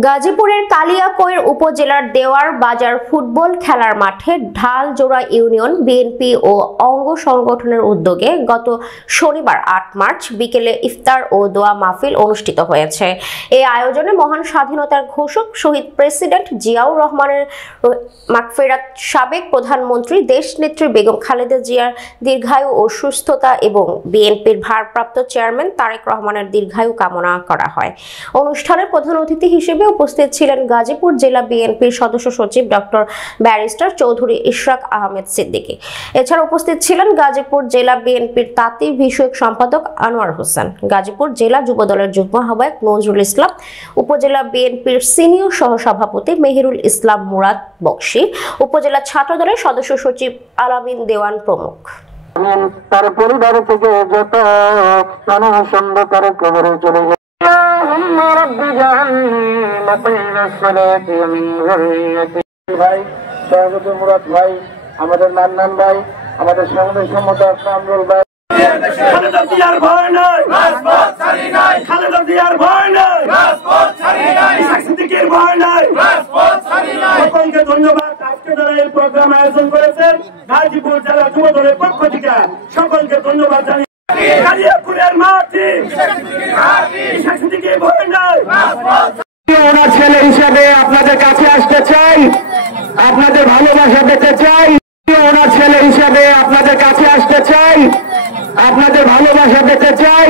গাজীপুরের কালিয়াকৈর উপজেলার দেওয়ার বাজার ফুটবল খেলার মাঠে ঢালজোড়া ইউনিয়ন বিএনপি ও অঙ্গ সংগঠনের উদ্যোগে গত শনিবার ৮ মার্চ বিকেলে ইফতার ও দোয়া মাহফিল অনুষ্ঠিত হয়েছে। এই আয়োজনে মহান স্বাধীনতার ঘোষক শহীদ প্রেসিডেন্ট জিয়াউর রহমানের মাগফিরাত, সাবেক প্রধানমন্ত্রী দেশনেত্রী বেগম খালেদা জিয়ার দীর্ঘায়ু ও সুস্থতা এবং বিএনপির ভারপ্রাপ্ত চেয়ারম্যান তারেক রহমানের দীর্ঘায়ু কামনা করা হয়। অনুষ্ঠানের প্রধান অতিথি হিসেবে উপস্থিত ছিলেন গাজীপুর জেলা বিএনপির সদস্য সচিব ডক্টর ব্যারিস্টার চৌধুরী ইশরাক আহমেদ সিদ্দিকী। এছাড়া উপস্থিত ছিলেন গাজীপুর জেলা বিএনপির তাঁতি বিষয়ক সম্পাদক আনোয়ার হোসেন, গাজীপুর জেলা যুবদলের যুগ্ম আহ্বায়ক নজরুল ইসলাম, উপজেলা বিএনপির সিনিয়র সহসভাপতি মেহেরুল ইসলাম মুরাদ বক্সী, উপজেলা ছাত্রদলের সদস্য সচিব আলামিন দেওয়ান প্রমুখ। তার পরিবার থেকে যত মানুষ অন্ধকারে কবরে চলে যায়, ভাই সভাপতি মুরাদ ভাই, আমাদের নান্নান ভাই, আমাদের সঙ্গে সম্মত কামরুল ভাই, খালেদা জিয়ার ভয় নাই, রাজপথ ছাড়ি নাই, খালেদা জিয়ার ভয় নাই, রাজপথ ছাড়ি নাই, সিদ্দিকীর ভয় নাই, রাজপথ ছাড়ি নাই। সকলকে ধন্যবাদ। আজকে যারা এই প্রোগ্রাম আয়োজন করেছেন গাজীপুর জেলা যুব দলের পক্ষ থেকে সকলকে ধন্যবাদ জানিয়ে কালিয়াকৈরের মাটি সিদ্দিকীর ভয় নাই, ওনার ছেলে হিসাবে আপনাদের কাছে আসতে চাই, আপনাদের ভালোবাসা পেতে চাই। ওনার ছেলে হিসাবে আপনাদের কাছে আসতে চাই, আপনাদের ভালোবাসা পেতে চাই।